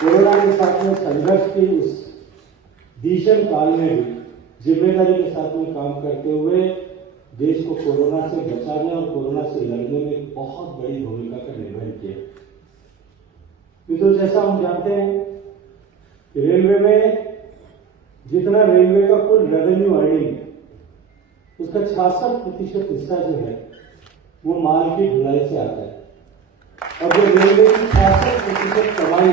Corona के साथ में संघर्ष की उस भीषण काल में भी जिम्मेदारी के साथ में काम करते हुए देश को कोरोना से बचाने और कोरोना से लड़ने में बहुत बड़ी भूमिका का निर्वहन किया। तो जैसा हम जानते हैं कि रेलवे में जितना रेलवे का कुल रेवेन्यू अर्निंग उसका 66% हिस्सा जो है वो माल की ढुलाई से आता है। और जो रेलवे की 66% कमाई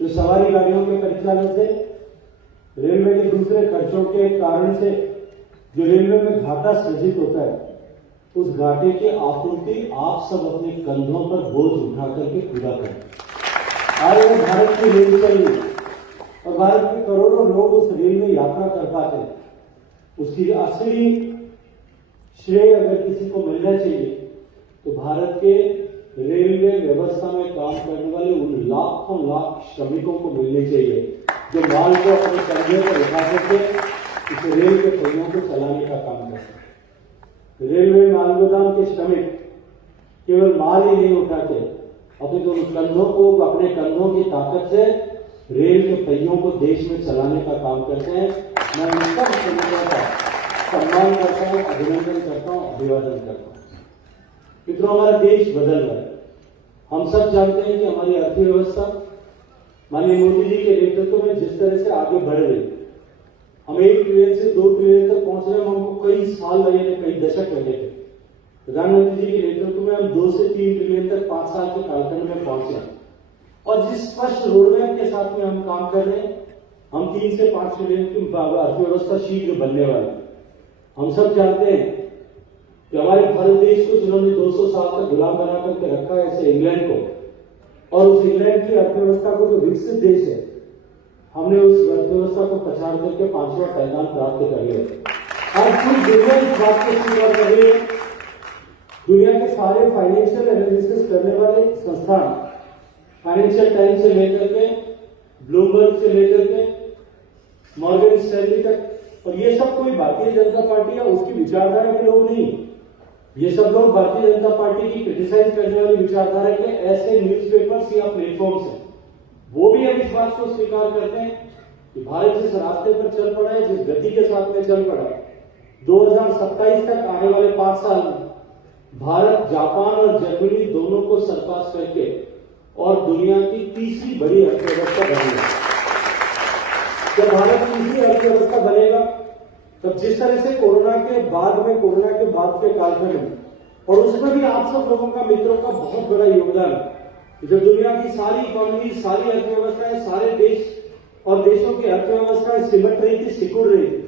जो सवारी गाड़ियों के परिचालन से, रेलवे के दूसरे खर्चों के कारण से जो रेलवे में घाटा सृजित होता है, उस घाटे की आपूर्ति आप सब अपने कंधों पर बोझ उठा करके पूरा करें। आज ये भारत की रेल चाहिए और भारत के करोड़ों लोग उस रेल में यात्रा कर पाते हैं। उसकी असली श्रेय अगर किसी को मिलना चाहिए तो भारत के रेलवे व्यवस्था में काम करने वाले उन लाखों लाख श्रमिकों को मिलने चाहिए जो माल को अपने कंधे पर उठा करके इस रेल के पहियों को चलाने का काम करते हैं। रेलवे माल गोदाम के श्रमिक केवल माल ही नहीं उठाते, अपने उन कंधों को अपने कंधों की ताकत से रेल के पहियों को देश में चलाने का काम करते हैं। मैं उन सब श्रमिकों का सम्मान करता हूं, अभिनंदन करता हूं, अभिवादन करता हूं। मित्रों, हमारा देश बदल रहा है। हम सब जानते हैं कि हमारी अर्थव्यवस्था माननीय मोदी जी के नेतृत्व में जिस तरह से आगे बढ़ रही, हम 1 ट्रिलियन से 2 ट्रिलियन तक पहुंच रहे हैं। हमको कई साल लगे थे, कई दशक लगे थे। प्रधानमंत्री जी के नेतृत्व में हम 2 से 3 ट्रिलियन तक 5 साल के कालखंड में पहुंचे और जिस स्पष्ट रोडमैप के साथ में हम काम कर रहे हैं, हम 3 से 5 ट्रिलियन की अर्थव्यवस्था शीघ्र बनने वाली। हम सब जानते हैं कि हमारे भारत देश को जिन्होंने 200 साल तक गुलाम बना करके रखा है, ऐसे इंग्लैंड को, और उस इंग्लैंड की अर्थव्यवस्था को जो विकसित देश है, हमने उस अर्थव्यवस्था को पछाड़ करके 5वां पैगाम प्राप्त कर लिया। आज पूरी दुनिया इस बात को स्वीकार कर रही है। दुनिया के सारे फाइनेंशियल एनालिसिस करने वाले संस्थान, फाइनेंशियल टाइम्स से लेकर के ब्लूमबर्ग से लेकर के मॉर्गन स्टैनली तक, और ये सब कोई भारतीय जनता पार्टी या उसकी विचारधारा के लोग नहीं, ये सब लोग भारतीय जनता पार्टी की क्रिटिसाइज करने वाली विचारधारा के ऐसे न्यूज़पेपर्स या प्लेटफॉर्म्स हैं। वो भी अब इस बात को स्वीकार करते हैं कि भारत जिस रास्ते पर चल पड़ा है, जिस गति के साथ में चल पड़ा है, 2027 तक आने वाले 5 साल में भारत जापान और जर्मनी दोनों को सरपास करके और दुनिया की तीसरी बड़ी अर्थव्यवस्था बनेगा। जब भारत तीसरी अर्थव्यवस्था बनेगा तब जिस तरह से कोरोना के बाद के कालखंड में, और उसमें भी आप सब लोगों का, मित्रों का बहुत बड़ा योगदान है। जब दुनिया की सारी इकोनॉमी, सारी अर्थव्यवस्थाएं, सारे देश और देशों की अर्थव्यवस्थाएं सिमट रही थी, सिकुड़ रही थी,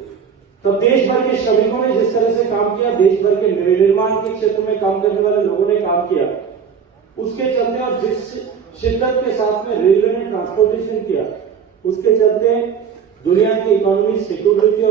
तब देश भर के श्रमिकों ने जिस तरह से काम किया, देश भर के निर्माण के क्षेत्र में काम करने वाले लोगों ने काम किया, उसके चलते और जिस शिद्दत के साथ में रेलवे ने ट्रांसपोर्टेशन किया, उसके चलते दुनिया की इकोनॉमी सिकुड़ रही थी।